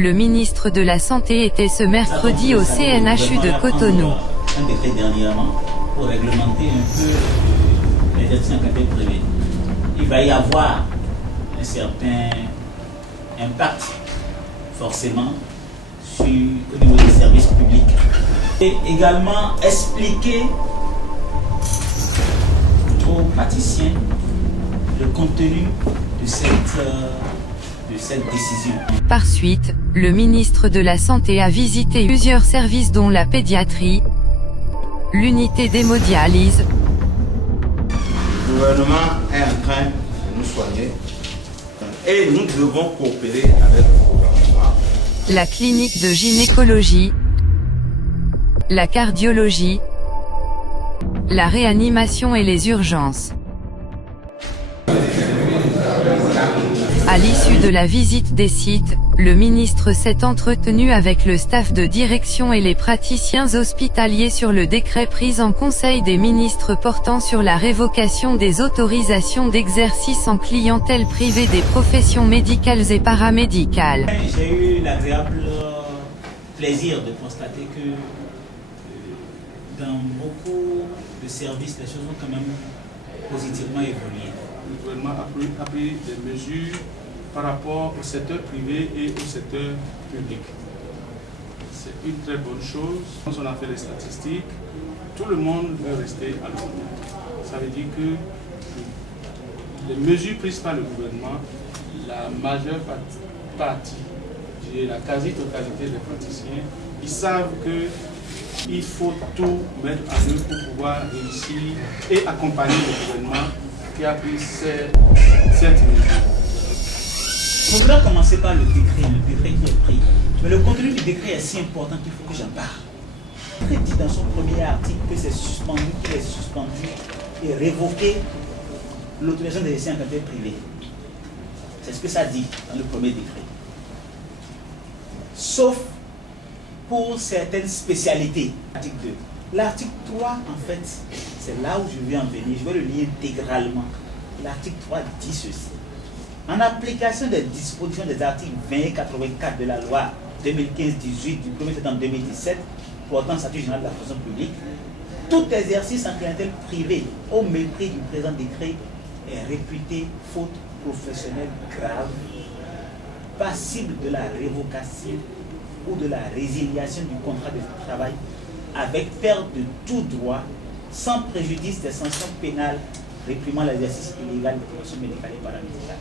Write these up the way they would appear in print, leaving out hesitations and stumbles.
le ministre de la Santé était ce mercredi au CNHU de Cotonou. Un décret dernièrement pour réglementer un peu les exercices en cabinet privé. Il va y avoir un certain impact forcément au niveau des services publics. Et également expliquer aux praticiens le contenu de cette décision. Par suite, le ministre de la Santé a visité plusieurs services dont la pédiatrie, l'unité d'hémodialyse. Le gouvernement est en train de nous soigner et nous devons coopérer avec le gouvernement. La clinique de gynécologie, la cardiologie, la réanimation et les urgences. À l'issue de la visite des sites, le ministre s'est entretenu avec le staff de direction et les praticiens hospitaliers sur le décret pris en Conseil des ministres portant sur la révocation des autorisations d'exercice en clientèle privée des professions médicales et paramédicales. J'ai eu l'agréable plaisir de constater que dans beaucoup de services, les choses ont quand même positivement évolué. Le gouvernement a pris des mesures par rapport au secteur privé et au secteur public. C'est une très bonne chose. Quand on a fait les statistiques, tout le monde veut rester à l'hôpital. Ça veut dire que les mesures prises par le gouvernement, la majeure partie, la quasi-totalité des praticiens, ils savent qu'il faut tout mettre en œuvre pour pouvoir réussir et accompagner le gouvernement qui a pris cette mesure. On voudra commencer par le décret qui est pris. Mais le contenu du décret est si important qu'il faut que j'en parle. Il dit dans son premier article que c'est suspendu, qu'il est suspendu et révoqué l'autorisation d'exercer en cabinet privé. C'est ce que ça dit dans le premier décret. Sauf pour certaines spécialités. L'article 2. L'article 3, en fait, c'est là où je veux en venir. Je vais le lire intégralement. L'article 3 dit ceci. En application des dispositions des articles 20 et 84 de la loi 2015-18 du 1er septembre 2017 portant statut général de la fonction publique, tout exercice en clientèle privée au mépris du présent décret est réputé faute professionnelle grave, passible de la révocation ou de la résiliation du contrat de travail avec perte de tout droit sans préjudice des sanctions pénales réprimant l'exercice illégal des professions médicales et paramédicales.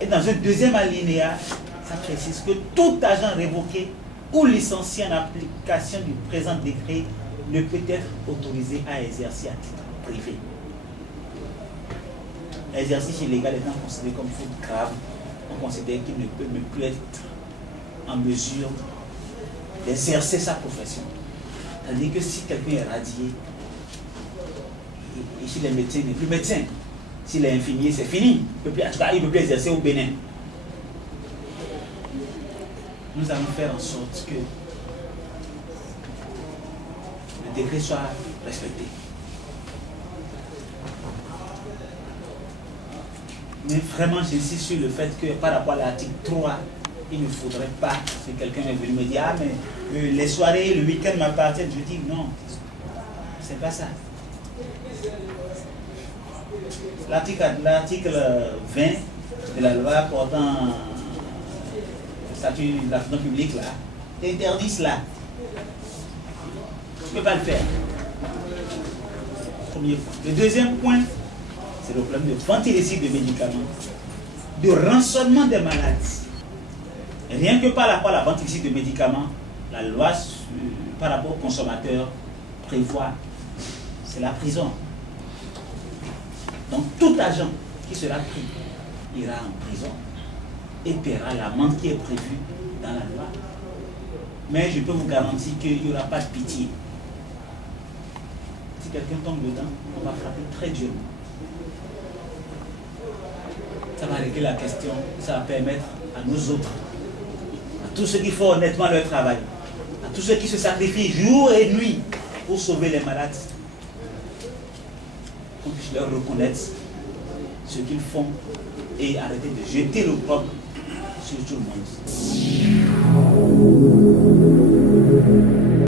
Et dans un deuxième alinéa, ça précise que tout agent révoqué ou licencié en application du présent décret ne peut être autorisé à exercer à titre privé. L'exercice illégal étant considéré comme faute grave, on considère qu'il ne peut même plus être en mesure d'exercer sa profession. C'est-à-dire que si quelqu'un est radié, et si les médecins n'est plus médecin, s'il est infirmier, c'est fini. En tout cas, il ne peut plus exercer au Bénin. Nous allons faire en sorte que le décret soit respecté. Mais vraiment, j'insiste sur le fait que par rapport à l'article 3, il ne faudrait pas que quelqu'un est venu me dire « Ah, mais les soirées, le week-end m'appartiennent ». Je dis non, c'est pas ça. L'article 20 de la loi portant le statut de la fonction publique là, interdit cela. Je ne peux pas le faire. Premier point. Le deuxième point, c'est le problème de vente illicite de médicaments, de rançonnement des malades. Rien que par rapport à la vente illicite de médicaments, la loi par rapport aux consommateurs prévoit, c'est la prison. Donc tout agent qui sera pris ira en prison et paiera l'amende qui est prévue dans la loi. Mais je peux vous garantir qu'il n'y aura pas de pitié. Si quelqu'un tombe dedans, on va frapper très durement. Ça va régler la question, ça va permettre à nous autres, à tous ceux qui font honnêtement leur travail, à tous ceux qui se sacrifient jour et nuit pour sauver les malades, qu'on puisse leur reconnaître ce qu'ils font et arrêter de jeter l'opprobre sur tout le monde.